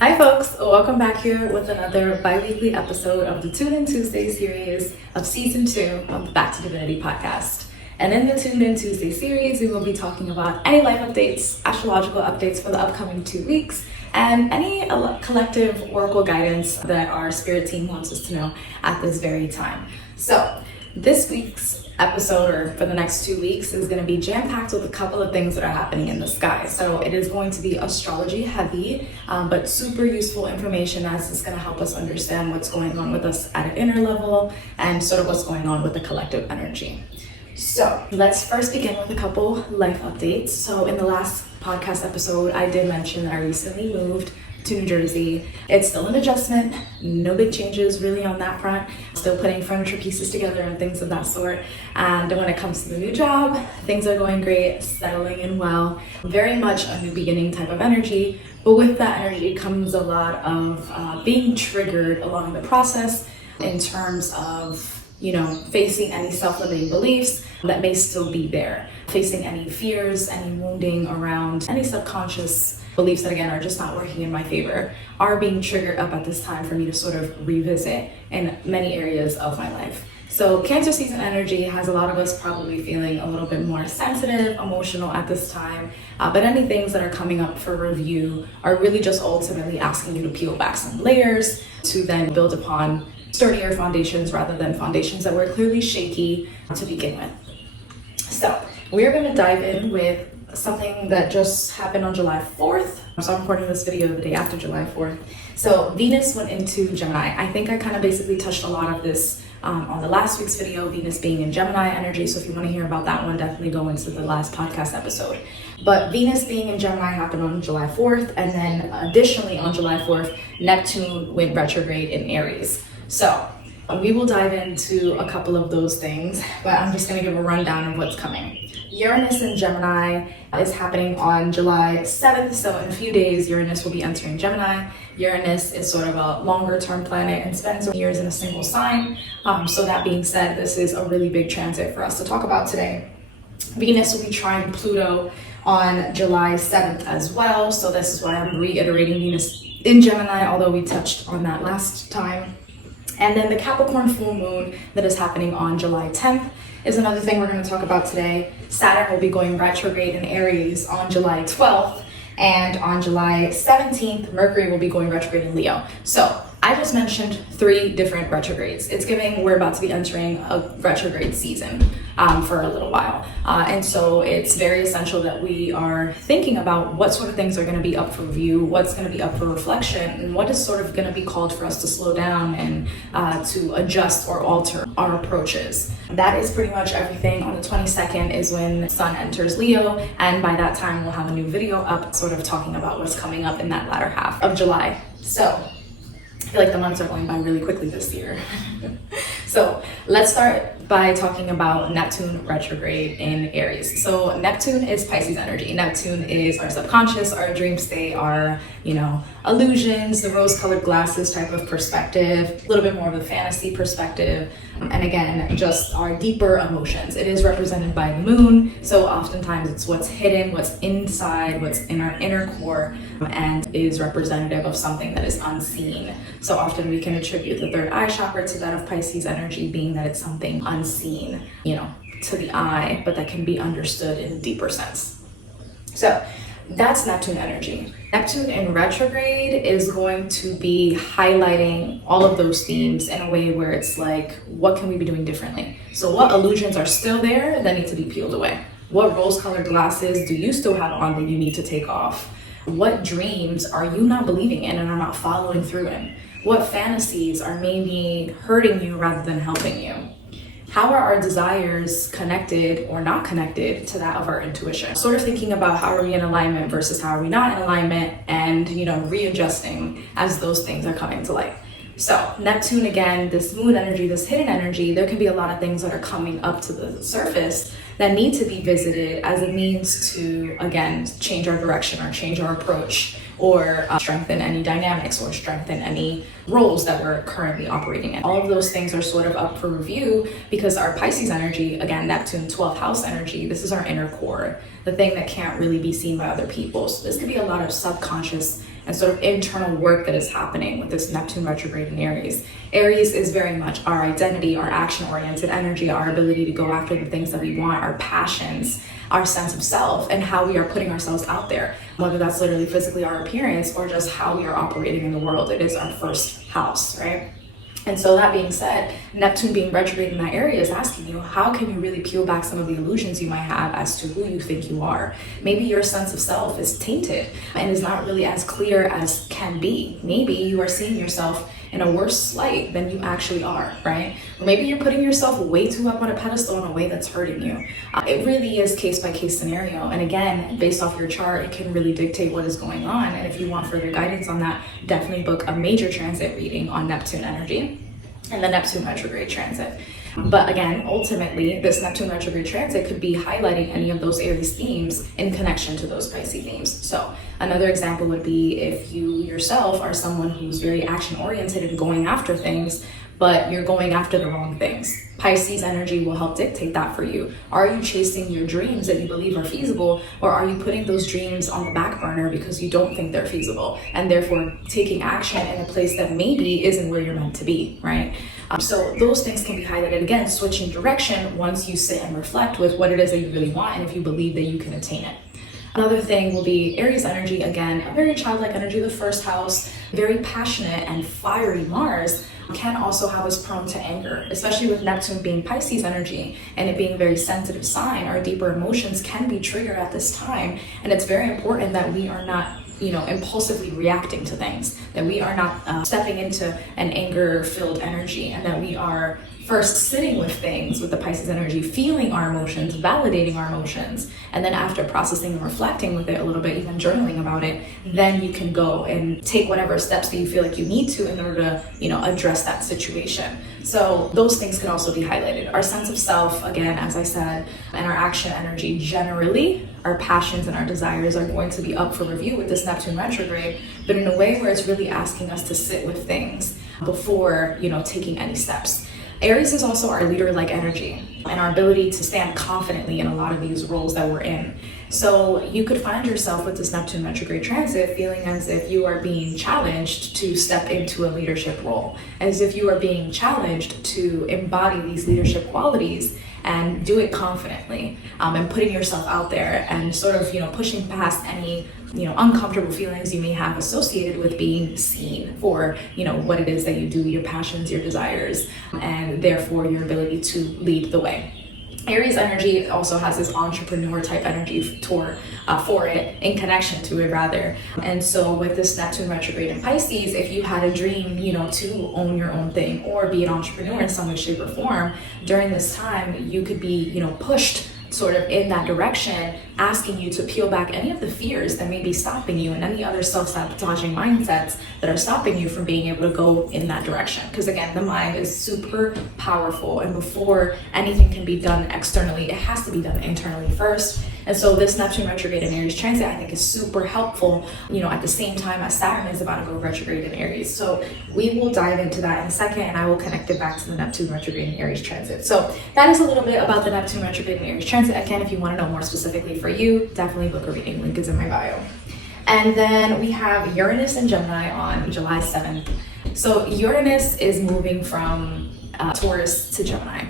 Hi folks, welcome back here with another bi-weekly episode of the Tune In Tuesday series of Season 2 of the Back to Divinity Podcast. And in the Tune In Tuesday series, we will be talking about any life updates, astrological updates for the upcoming 2 weeks, and any collective oracle guidance that our spirit team wants us to know at this very time. So this week's episode, or for the next 2 weeks, is going to be jam-packed with a couple of things that are happening in the sky. So it is going to be astrology heavy, but super useful information, as it's going to help us understand what's going on with us at an inner level and sort of what's going on with the collective energy. So let's first begin with a couple life updates. So in the last podcast episode, I did mention that I recently moved to New Jersey. It's still an adjustment, no big changes really on that front. Still putting furniture pieces together and things of that sort. And when it comes to the new job, things are going great, settling in well. Very much a new beginning type of energy, but with that energy comes a lot of being triggered along the process in terms of, facing any self-limiting beliefs that may still be there, facing any fears, any wounding around any subconscious beliefs that again are just not working in my favor, are being triggered up at this time for me to sort of revisit in many areas of my life. So Cancer season energy has a lot of us probably feeling a little bit more sensitive, emotional at this time, but any things that are coming up for review are really just ultimately asking you to peel back some layers to then build upon sturdier foundations rather than foundations that were clearly shaky to begin with. So we're going to dive in with something that just happened on July 4th. So I'm recording this video the day after July 4th. So Venus went into Gemini. I think I kind of basically touched a lot of this on the last week's video, Venus being in Gemini energy. So if you want to hear about that one, definitely go into the last podcast episode. But Venus being in Gemini happened on July 4th. And then additionally on July 4th, Neptune went retrograde in Aries. So we will dive into a couple of those things, but I'm just going to give a rundown of what's coming. Uranus in Gemini is happening on July 7th, so in a few days Uranus will be entering Gemini. Uranus is sort of a longer term planet and spends years in a single sign. So that being said, this is a really big transit for us to talk about today. Venus will be trining Pluto on July 7th as well, so this is why I'm reiterating Venus in Gemini, although we touched on that last time. And then the Capricorn full moon that is happening on July 10th is another thing we're going to talk about today. Saturn will be going retrograde in Aries on July 12th, and on July 17th, Mercury will be going retrograde in Leo. So I just mentioned 3 different retrogrades. It's giving we're about to be entering a retrograde season for a little while. And so it's very essential that we are thinking about what sort of things are going to be up for review, what's going to be up for reflection, and what is sort of going to be called for us to slow down and to adjust or alter our approaches. That is pretty much everything. On the 22nd is when Sun enters Leo, and by that time we'll have a new video up sort of talking about what's coming up in that latter half of July. So I feel like the months are going by really quickly this year. So let's start by talking about Neptune retrograde in Aries. So Neptune is Pisces energy. Neptune is our subconscious, our dream state, our, illusions, the rose-colored glasses type of perspective, a little bit more of a fantasy perspective. And again, just our deeper emotions. It is represented by the moon. So oftentimes it's what's hidden, what's inside, what's in our inner core, and is representative of something that is unseen. So often we can attribute the third eye chakra to that of Pisces energy, being that it's something unseen, to the eye, but that can be understood in a deeper sense. So that's Neptune energy. Neptune in retrograde is going to be highlighting all of those themes in a way where it's like, what can we be doing differently? So what illusions are still there that need to be peeled away? What rose-colored glasses do you still have on that you need to take off? What dreams are you not believing in and are not following through in? What fantasies are maybe hurting you rather than helping you? How are our desires connected or not connected to that of our intuition? Sort of thinking about how are we in alignment versus how are we not in alignment, and readjusting as those things are coming to light. So Neptune, again, this moon energy, this hidden energy, there can be a lot of things that are coming up to the surface that need to be visited as a means to, again, change our direction or change our approach, or strengthen any dynamics or strengthen any roles that we're currently operating in. All of those things are sort of up for review because our Pisces energy, again, Neptune 12th house energy, this is our inner core, the thing that can't really be seen by other people. So this could be a lot of subconscious and sort of internal work that is happening with this Neptune retrograde in Aries. Aries is very much our identity, our action-oriented energy, our ability to go after the things that we want, our passions, our sense of self, and how we are putting ourselves out there, whether that's literally physically our appearance or just how we are operating in the world. It is our first house, right? And so that being said, Neptune being retrograde in that area is asking you, how can you really peel back some of the illusions you might have as to who you think you are? Maybe your sense of self is tainted and is not really as clear as can be. Maybe you are seeing yourself in a worse light than you actually are, right? Or maybe you're putting yourself way too up on a pedestal in a way that's hurting you. It really is case by case scenario. And again, based off your chart, it can really dictate what is going on. And if you want further guidance on that, definitely book a major transit reading on Neptune energy and the Neptune retrograde transit. But again, ultimately, this Neptune retrograde transit could be highlighting any of those Aries themes in connection to those Pisces themes. So another example would be if you yourself are someone who's very action-oriented and going after things, but you're going after the wrong things. Pisces energy will help dictate that for you. Are you chasing your dreams that you believe are feasible, or are you putting those dreams on the back burner because you don't think they're feasible, and therefore taking action in a place that maybe isn't where you're meant to be, right? So those things can be highlighted, again, switching direction once you sit and reflect with what it is that you really want and if you believe that you can attain it. Another thing will be Aries energy, again, a very childlike energy, the first house, very passionate and fiery Mars can also have us prone to anger, especially with Neptune being Pisces energy and it being a very sensitive sign. Our deeper emotions can be triggered at this time, and it's very important that we are not impulsively reacting to things, that we are not stepping into an anger-filled energy, and that we are first sitting with things with the Pisces energy, feeling our emotions, validating our emotions, and then after processing and reflecting with it a little bit, even journaling about it, then you can go and take whatever steps that you feel like you need to in order to, address that situation. So those things can also be highlighted. Our sense of self, again, as I said, and our action energy generally, our passions and our desires are going to be up for review with this Neptune retrograde, but in a way where it's really asking us to sit with things before, taking any steps. Aries is also our leader-like energy and our ability to stand confidently in a lot of these roles that we're in. So you could find yourself with this Neptune retrograde transit feeling as if you are being challenged to step into a leadership role, as if you are being challenged to embody these leadership qualities and do it confidently, and putting yourself out there and sort of, pushing past any, uncomfortable feelings you may have associated with being seen for, what it is that you do, your passions, your desires, and therefore your ability to lead the way. Aries energy also has this entrepreneur type energy for it, in connection to it rather. And so with this Neptune retrograde in Pisces, if you had a dream, to own your own thing or be an entrepreneur in some way, shape, or form, during this time, you could be, pushed sort of in that direction, asking you to peel back any of the fears that may be stopping you and any other self-sabotaging mindsets that are stopping you from being able to go in that direction. Because again, the mind is super powerful, and before anything can be done externally, it has to be done internally first. And so this Neptune retrograde in Aries transit, I think, is super helpful, at the same time as Saturn is about to go retrograde in Aries. So we will dive into that in a second, and I will connect it back to the Neptune retrograde in Aries transit. So that is a little bit about the Neptune retrograde in Aries transit. Again, if you want to know more specifically for you, definitely book a reading. Link is in my bio. And then we have Uranus and Gemini on July 7th. So Uranus is moving from Taurus to Gemini.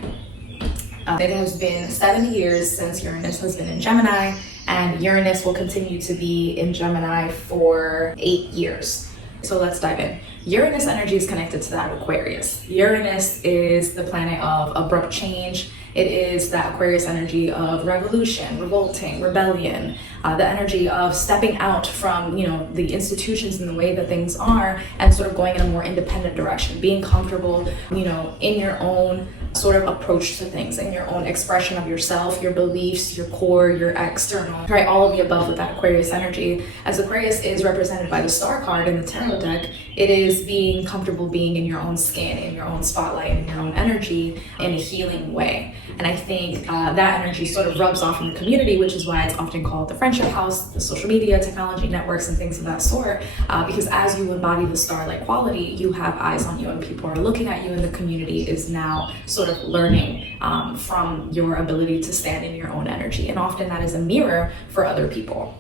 It has been 70 years since Uranus has been in Gemini, and Uranus will continue to be in Gemini for 8 years. So let's dive in. Uranus energy is connected to that of Aquarius. Uranus is the planet of abrupt change. It is that Aquarius energy of revolution, revolting, rebellion, the energy of stepping out from, the institutions and the way that things are and sort of going in a more independent direction, being comfortable, in your own sort of approach to things, in your own expression of yourself, your beliefs, your core, your external, right? All of the above with that Aquarius energy. As Aquarius is represented by the star card in the tarot deck, it is being comfortable being in your own skin, in your own spotlight, in your own energy in a healing way. And I think that energy sort of rubs off in the community, which is why it's often called the friendship house, the social media, technology networks, and things of that sort. Because as you embody the star-like quality, you have eyes on you and people are looking at you, and the community is now sort of learning from your ability to stand in your own energy. And often that is a mirror for other people.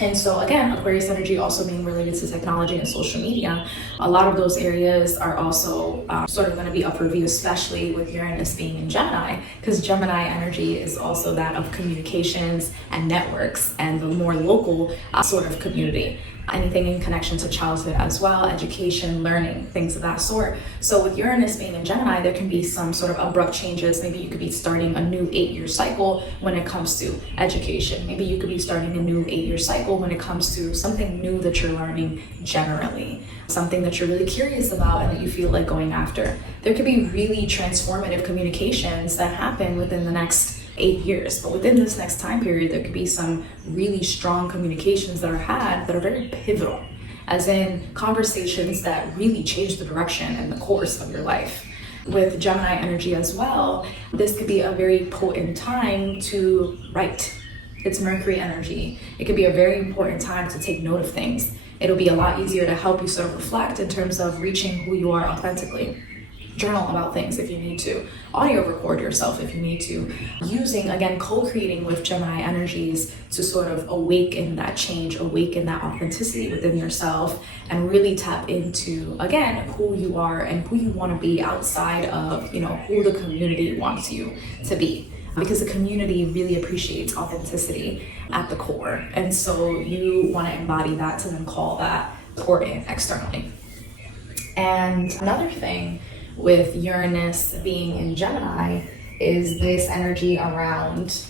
And so again, Aquarius energy also being related to technology and social media, a lot of those areas are also sort of going to be up for review, especially with Uranus being in Gemini, because Gemini energy is also that of communications and networks and the more local sort of community. Anything in connection to childhood as well, education, learning, things of that sort. So with Uranus being in Gemini, there can be some sort of abrupt changes. Maybe you could be starting a new 8-year cycle when it comes to education. Maybe you could be starting a new 8-year cycle when it comes to something new that you're learning generally, something that you're really curious about and that you feel like going after. There could be really transformative communications that happen within the next 8 years, but within this next time period, there could be some really strong communications that are had that are very pivotal, as in conversations that really change the direction and the course of your life. With Gemini energy as well, this could be a very potent time to write. It's Mercury energy. It could be a very important time to take note of things. It'll be a lot easier to help you sort of reflect in terms of reaching who you are authentically. Journal about things if you need to, audio record yourself if you need to, using, again, co-creating with Gemini energies to sort of awaken that change, awaken that authenticity within yourself, and really tap into, again, who you are and who you want to be outside of, who the community wants you to be. Because the community really appreciates authenticity at the core. And so you want to embody that to then call that important externally. And another thing with Uranus being in Gemini is this energy around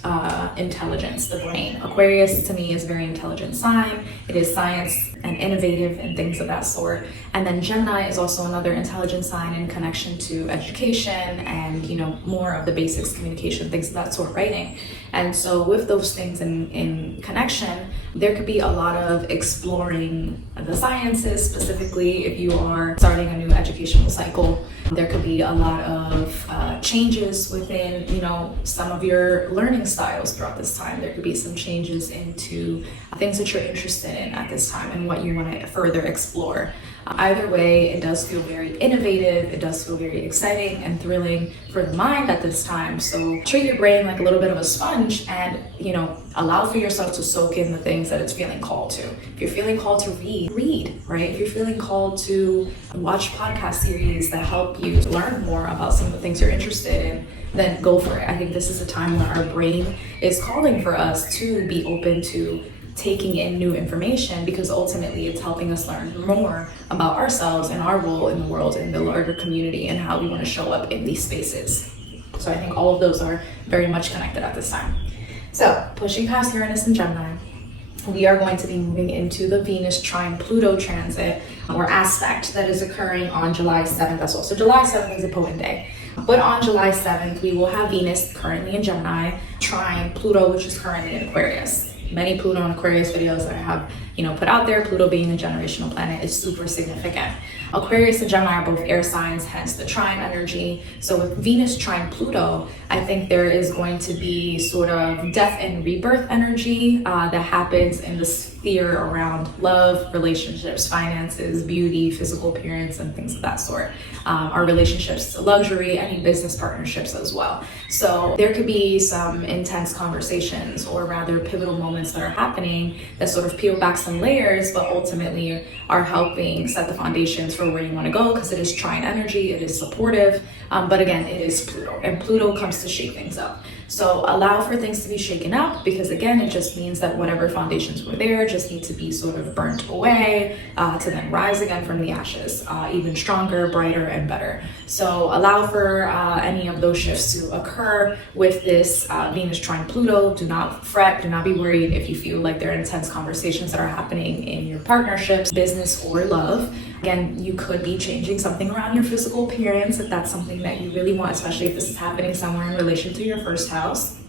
intelligence, the brain. Aquarius to me is a very intelligent sign. It is science and innovative and things of that sort. And then Gemini is also another intelligent sign in connection to education and, more of the basics, communication, things of that sort, writing. And so with those things in connection, there could be a lot of exploring the sciences, specifically if you are starting a new educational cycle. There could be a lot of changes within, some of your learning styles throughout this time. There could be some changes into things that you're interested in at this time and what you want to further explore. Either way, it does feel very innovative. It does feel very exciting and thrilling for the mind at this time. So treat your brain like a little bit of a sponge and, allow for yourself to soak in the things that it's feeling called to. If you're feeling called to read, right? If you're feeling called to watch podcast series that help you learn more about some of the things you're interested in, then go for it. I think this is a time where our brain is calling for us to be open to taking in new information, because ultimately it's helping us learn more about ourselves and our role in the world and the larger community and how we want to show up in these spaces. So I think all of those are very much connected at this time. So pushing past Uranus and Gemini, we are going to be moving into the Venus trine Pluto transit or aspect that is occurring on July 7th as well. So July 7th is a potent day. But on July 7th, we will have Venus, currently in Gemini, trine Pluto, which is currently in Aquarius. Many Pluto and Aquarius videos that I have, put out there, Pluto being a generational planet is super significant. Aquarius and Gemini are both air signs, hence the trine energy. So with Venus trine Pluto, I think there is going to be sort of death and rebirth energy that happens in the sphere around love, relationships, finances, beauty, physical appearance, and things of that sort. Our relationships to luxury, any business partnerships as well. So there could be some intense conversations, or rather pivotal moments that are happening that sort of peel back some layers, but ultimately are helping set the foundations for where you want to go, because it is trine energy, it is supportive, but again, it is Pluto, and Pluto comes to shake things up. So allow for things to be shaken up, because again, it just means that whatever foundations were there just need to be sort of burnt away to then rise again from the ashes, even stronger, brighter, and better. So allow for any of those shifts to occur with this Venus trine Pluto. Do not fret, do not be worried if you feel like there are intense conversations that are happening in your partnerships, business, or love. Again, you could be changing something around your physical appearance if that's something that you really want, especially if this is happening somewhere in relation to your first house.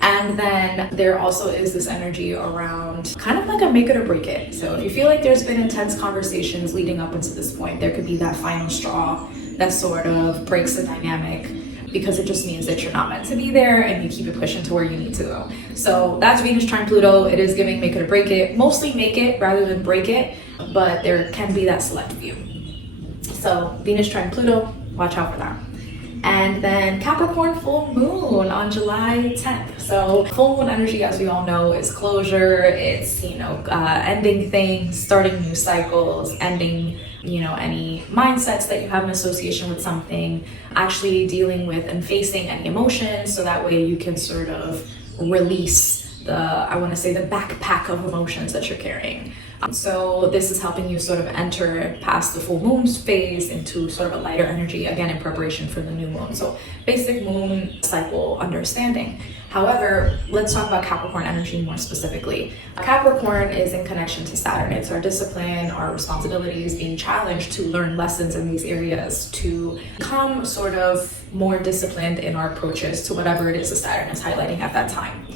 And then there also is this energy around kind of like a make it or break it. So if you feel like there's been intense conversations leading up into this point, there could be that final straw that sort of breaks the dynamic, because it just means that you're not meant to be there and you keep it pushing to where you need to go. So that's Venus trine Pluto. It is giving make it or break it, mostly make it rather than break it, but there can be that select few. So Venus trine Pluto, watch out for that. And then Capricorn full moon on July 10th. So full moon energy, as we all know, is closure. It's, ending things, starting new cycles, ending, any mindsets that you have in association with something, actually dealing with and facing any emotions. So that way you can sort of release the backpack of emotions that you're carrying. So this is helping you sort of enter past the full moon phase into sort of a lighter energy, again, in preparation for the new moon. So basic moon cycle understanding. However, let's talk about Capricorn energy more specifically. Capricorn is in connection to Saturn. It's our discipline, our responsibilities, being challenged to learn lessons in these areas, to become sort of more disciplined in our approaches to whatever it is that Saturn is highlighting at that time.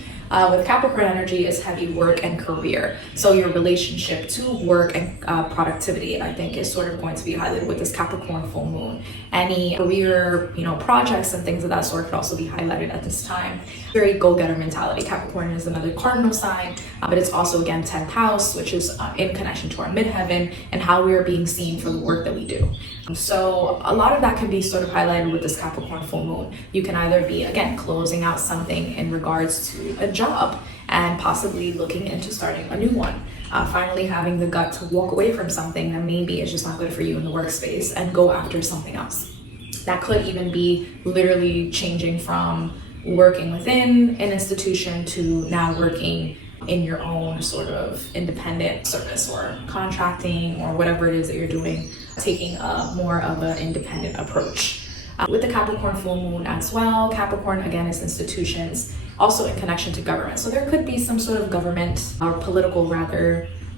With Capricorn energy is heavy work and career. So your relationship to work and productivity, I think, is sort of going to be highlighted with this Capricorn full moon. Any career, projects and things of that sort could also be highlighted at this time. Very go-getter mentality. Capricorn is another cardinal sign, but it's also, again, 10th house, which is in connection to our midheaven and how we are being seen for the work that we do. So a lot of that can be sort of highlighted with this Capricorn full moon. You can either be, again, closing out something in regards to a job and possibly looking into starting a new one. Finally having the gut to walk away from something that maybe is just not good for you in the workspace and go after something else. That could even be literally changing from working within an institution to now working in your own sort of independent service or contracting or whatever it is that you're doing, taking a more of an independent approach. With the Capricorn full moon as well, Capricorn again is institutions, also in connection to government. So there could be some sort of government or political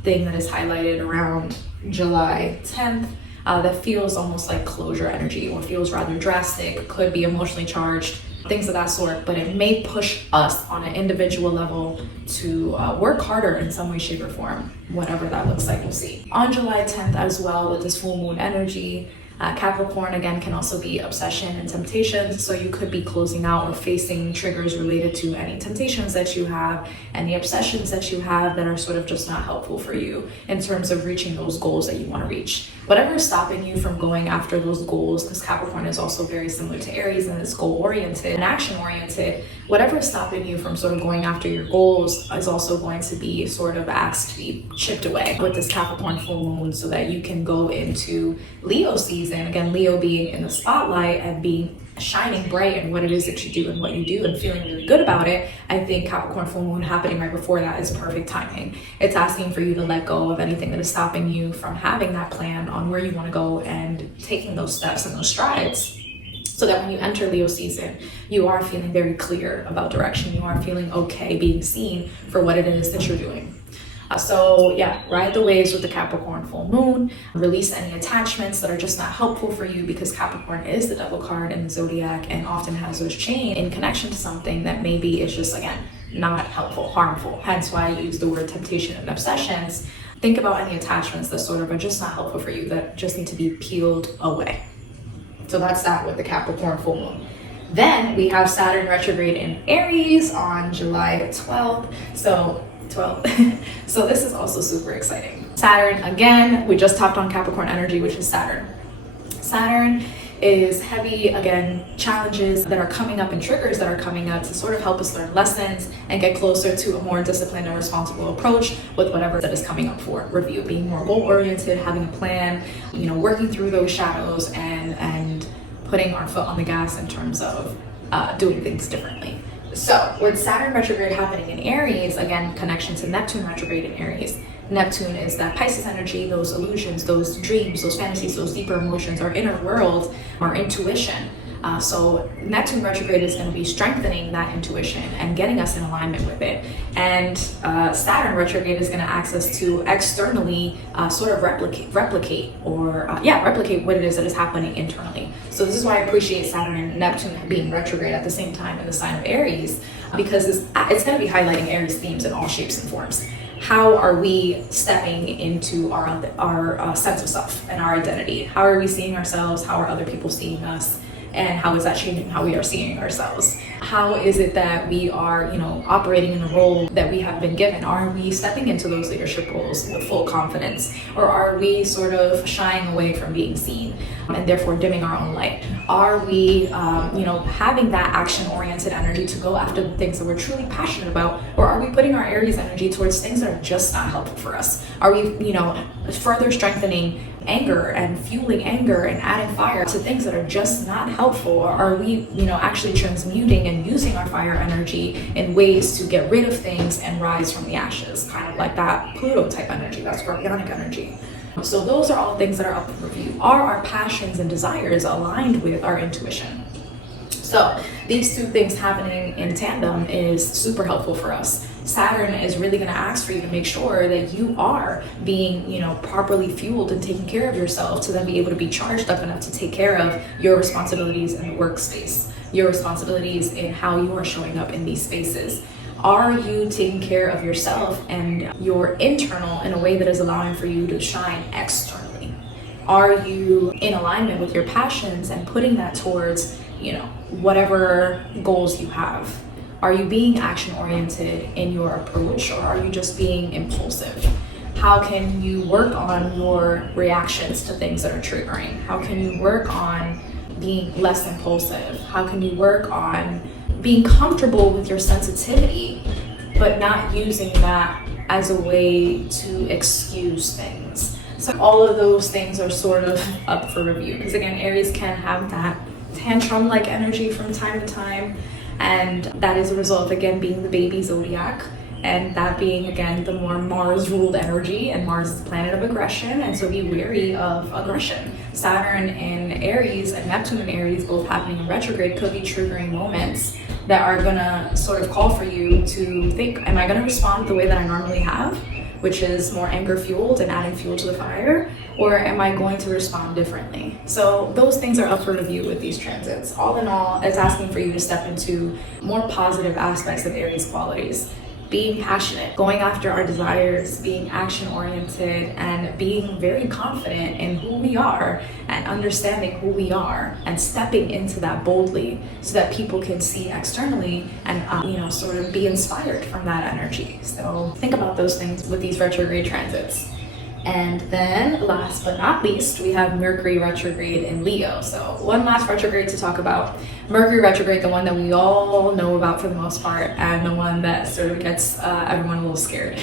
thing that is highlighted around July 10th that feels almost like closure energy or feels rather drastic, could be emotionally charged, things of that sort, but it may push us on an individual level to work harder in some way, shape, or form, whatever that looks like, we'll see. On July 10th as well, with this full moon energy, Capricorn again can also be obsession and temptations. So you could be closing out or facing triggers related to any temptations that you have, any obsessions that you have that are sort of just not helpful for you in terms of reaching those goals that you want to reach. Whatever is stopping you from going after those goals, because Capricorn is also very similar to Aries and it's goal-oriented and action-oriented, whatever is stopping you from sort of going after your goals is also going to be sort of asked to be chipped away with this Capricorn full moon so that you can go into Leo season, again, Leo being in the spotlight and being shining bright in what it is that you do and what you do and feeling really good about it. I think Capricorn full moon happening right before that is perfect timing. It's asking for you to let go of anything that is stopping you from having that plan on where you want to go and taking those steps and those strides, so that when you enter Leo season, you are feeling very clear about direction. You are feeling okay being seen for what it is that you're doing. Ride the waves with the Capricorn full moon, release any attachments that are just not helpful for you, because Capricorn is the devil card in the zodiac and often has those chains in connection to something that maybe is just, again, not helpful, harmful. Hence why I use the word temptation and obsessions. Think about any attachments that sort of are just not helpful for you, that just need to be peeled away. So that's that with the Capricorn full moon. Then we have Saturn retrograde in Aries on July 12th. So this is also super exciting. Saturn, again, we just talked on Capricorn energy, which is Saturn. Saturn is heavy, again, challenges that are coming up and triggers that are coming up to sort of help us learn lessons and get closer to a more disciplined and responsible approach with whatever that is coming up for review, being more goal-oriented, having a plan, working through those shadows and putting our foot on the gas in terms of doing things differently. So with Saturn retrograde happening in Aries, again, connection to Neptune retrograde in Aries. Neptune is that Pisces energy, those illusions, those dreams, those fantasies, those deeper emotions, our inner world, our intuition. So Neptune retrograde is going to be strengthening that intuition and getting us in alignment with it. And Saturn retrograde is going to ask us to externally sort of replicate what it is that is happening internally. So this is why I appreciate Saturn and Neptune being retrograde at the same time in the sign of Aries, because it's going to be highlighting Aries themes in all shapes and forms. How are we stepping into our sense of self and our identity? How are we seeing ourselves? How are other people seeing us? And how is that changing how we are seeing ourselves? How is it that we are, operating in the role that we have been given? Are we stepping into those leadership roles with full confidence? Or are we sort of shying away from being seen and therefore dimming our own light? Are we, having that action-oriented energy to go after the things that we're truly passionate about? Or are we putting our Aries energy towards things that are just not helpful for us? Are we, further strengthening anger and fueling anger and adding fire to things that are just not helpful? Or are we, actually transmuting and using our fire energy in ways to get rid of things and rise from the ashes, kind of like that Pluto type energy, that scorpionic energy? So those are all things that are up for review. Are our passions and desires aligned with our intuition? So these two things happening in tandem is super helpful for us. Saturn is really going to ask for you to make sure that you are being, properly fueled and taking care of yourself to then be able to be charged up enough to take care of your responsibilities in the workspace, your responsibilities in how you are showing up in these spaces. Are you taking care of yourself and your internal in a way that is allowing for you to shine externally? Are you in alignment with your passions and putting that towards, whatever goals you have? Are you being action-oriented in your approach, or are you just being impulsive? How can you work on your reactions to things that are triggering? How can you work on being less impulsive? How can you work on being comfortable with your sensitivity, but not using that as a way to excuse things? So all of those things are sort of up for review, because again, Aries can have that tantrum-like energy from time to time, and that is a result of, again, being the baby zodiac, and that being, again, the more Mars-ruled energy, and Mars is the planet of aggression, and so be wary of aggression. Saturn in Aries and Neptune in Aries, both happening in retrograde, could be triggering moments that are gonna sort of call for you to think, am I gonna respond the way that I normally have, which is more anger fueled and adding fuel to the fire, or am I going to respond differently? So those things are up for review with these transits. All in all, it's asking for you to step into more positive aspects of Aries qualities. Being passionate, going after our desires, being action-oriented, and being very confident in who we are and understanding who we are and stepping into that boldly so that people can see externally and, sort of be inspired from that energy. So think about those things with these retrograde transits. And then last but not least, we have Mercury retrograde in Leo. So one last retrograde to talk about. Mercury retrograde, the one that we all know about for the most part, and the one that sort of gets everyone a little scared.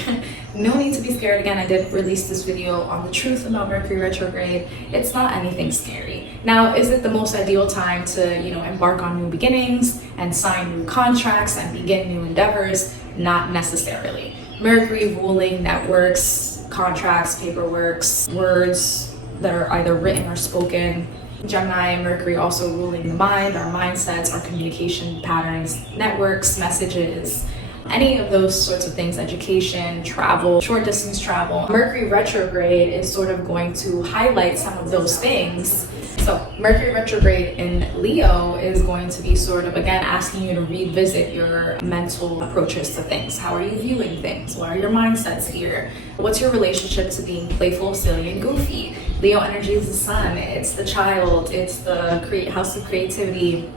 No need to be scared. Again, I did release this video on the truth about Mercury retrograde. It's not anything scary. Now, is it the most ideal time to, embark on new beginnings and sign new contracts and begin new endeavors? Not necessarily. Mercury ruling networks, contracts, paperworks, words that are either written or spoken. Gemini and Mercury also ruling the mind, our mindsets, our communication patterns, networks, messages, any of those sorts of things, education, travel, short distance travel. Mercury retrograde is sort of going to highlight some of those things. So Mercury retrograde in Leo is going to be sort of, again, asking you to revisit your mental approaches to things. How are you viewing things? What are your mindsets here? What's your relationship to being playful, silly, and goofy? Leo energy is the sun. It's the child. It's the house of creativity,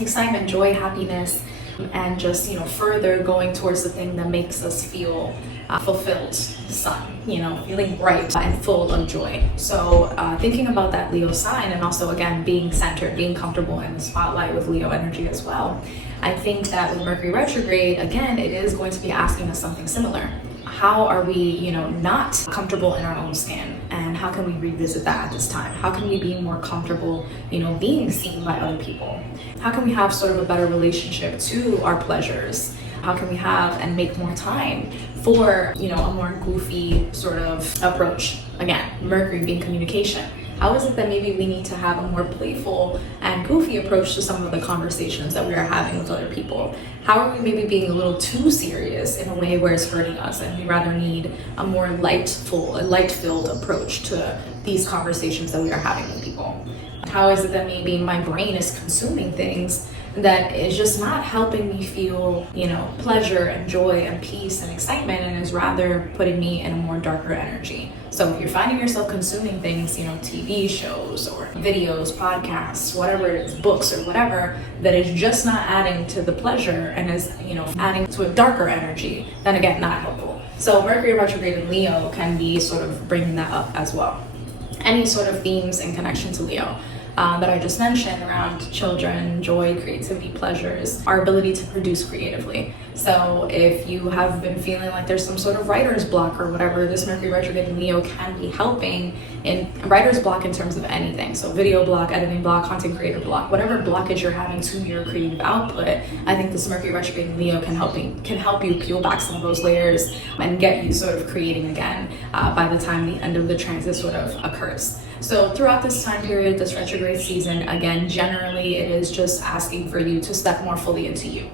excitement, joy, happiness, and just, further going towards the thing that makes us feel fulfilled, the sun, feeling bright and full of joy. So thinking about that Leo sign, and also, again, being centered, being comfortable in the spotlight with Leo energy as well. I think that with Mercury retrograde, again, it is going to be asking us something similar. How are we, not comfortable in our own skin? And how can we revisit that at this time? How can we be more comfortable, being seen by other people? How can we have sort of a better relationship to our pleasures? How can we have and make more time for, a more goofy sort of approach? Again, Mercury being communication. How is it that maybe we need to have a more playful and goofy approach to some of the conversations that we are having with other people? How are we maybe being a little too serious in a way where it's hurting us, and we rather need a more light-filled approach to these conversations that we are having with people? How is it that maybe my brain is consuming things that is just not helping me feel, pleasure and joy and peace and excitement, and is rather putting me in a more darker energy. So if you're finding yourself consuming things, TV shows or videos, podcasts, whatever it is, books or whatever, that is just not adding to the pleasure and is, adding to a darker energy, then again, not helpful. So Mercury retrograde in Leo can be sort of bringing that up as well. Any sort of themes in connection to Leo that I just mentioned around children, joy, creativity, pleasures, our ability to produce creatively. So if you have been feeling like there's some sort of writer's block or whatever, this Mercury retrograde in Leo can be helping in writer's block in terms of anything. So video block, editing block, content creator block, whatever blockage you're having to your creative output, I think this Mercury retrograde in Leo can help you peel back some of those layers and get you sort of creating again by the time the end of the transit sort of occurs. So throughout this time period, this retrograde season, again, generally it is just asking for you to step more fully into you.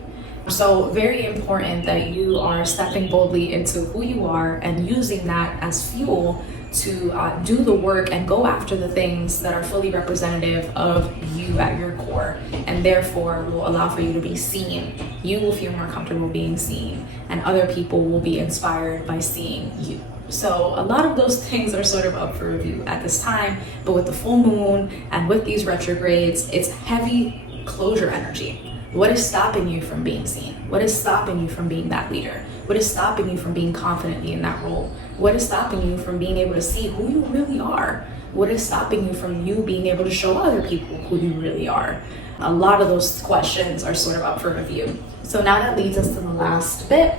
So very important that you are stepping boldly into who you are and using that as fuel to do the work and go after the things that are fully representative of you at your core, and therefore will allow for you to be seen. You will feel more comfortable being seen, and other people will be inspired by seeing you. So a lot of those things are sort of up for review at this time, but with the full moon and with these retrogrades, it's heavy closure energy. What is stopping you from being seen? What is stopping you from being that leader? What is stopping you from being confidently in that role? What is stopping you from being able to see who you really are? What is stopping you from you being able to show other people who you really are? A lot of those questions are sort of up for review. So now that leads us to the last bit,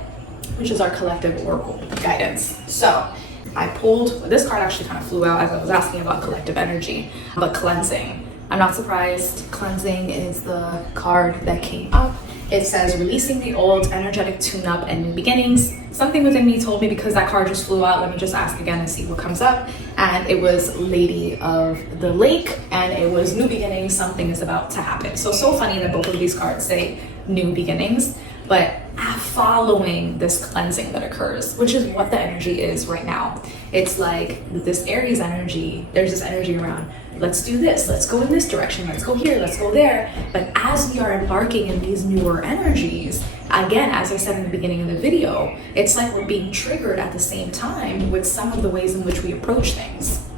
which is our collective oracle guidance. So I pulled, this card actually kind of flew out as I was asking about collective energy, but cleansing. I'm not surprised. Cleansing is the card that came up. It says releasing the old, energetic tune-up and new beginnings. Something within me told me, because that card just flew out, let me just ask again and see what comes up. And it was Lady of the Lake, and it was new beginnings. Something is about to happen. So funny that both of these cards say new beginnings, but following this cleansing that occurs, which is what the energy is right now. It's like this Aries energy, there's this energy around, let's do this, let's go in this direction, let's go here, let's go there. But as we are embarking in these newer energies, again, as I said in the beginning of the video, it's like we're being triggered at the same time with some of the ways in which we approach things.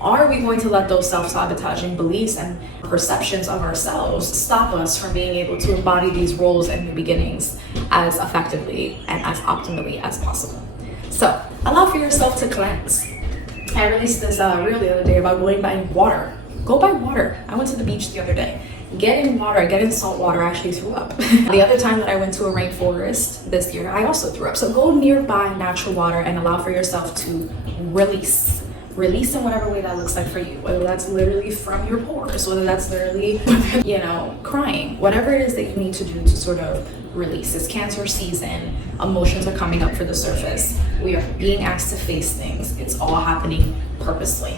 Are we going to let those self-sabotaging beliefs and perceptions of ourselves stop us from being able to embody these roles and new beginnings as effectively and as optimally as possible? So allow for yourself to cleanse. I released this reel the other day about going by water. Go by water. I went to the beach the other day. Get in water, get in salt water. I actually threw up. The other time that I went to a rainforest this year, I also threw up. So go nearby natural water and allow for yourself to release. Release in whatever way that looks like for you, whether that's literally from your pores, whether that's literally, crying, whatever it is that you need to do to sort of release. It's Cancer season. Emotions are coming up for the surface. We are being asked to face things. It's all happening purposely.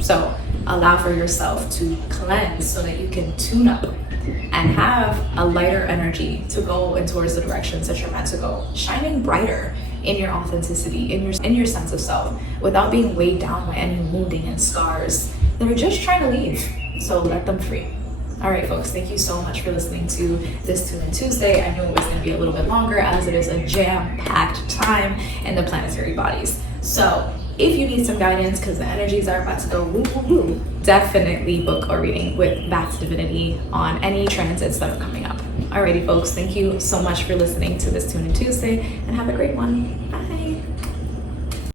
So allow for yourself to cleanse so that you can tune up and have a lighter energy to go in towards the directions that you're meant to go, shining brighter in your authenticity, in your sense of self, without being weighed down by any wounding and scars that are just trying to leave. So let them free. All right, folks, thank you so much for listening to this Tune In Tuesday. I knew it was going to be a little bit longer as it is a jam-packed time in the planetary bodies. So if you need some guidance because the energies are about to go woo woo woo, definitely book a reading with Back to Divinity on any transits that are coming up. Alrighty, folks, thank you so much for listening to this Tune In Tuesday, and have a great one. Bye.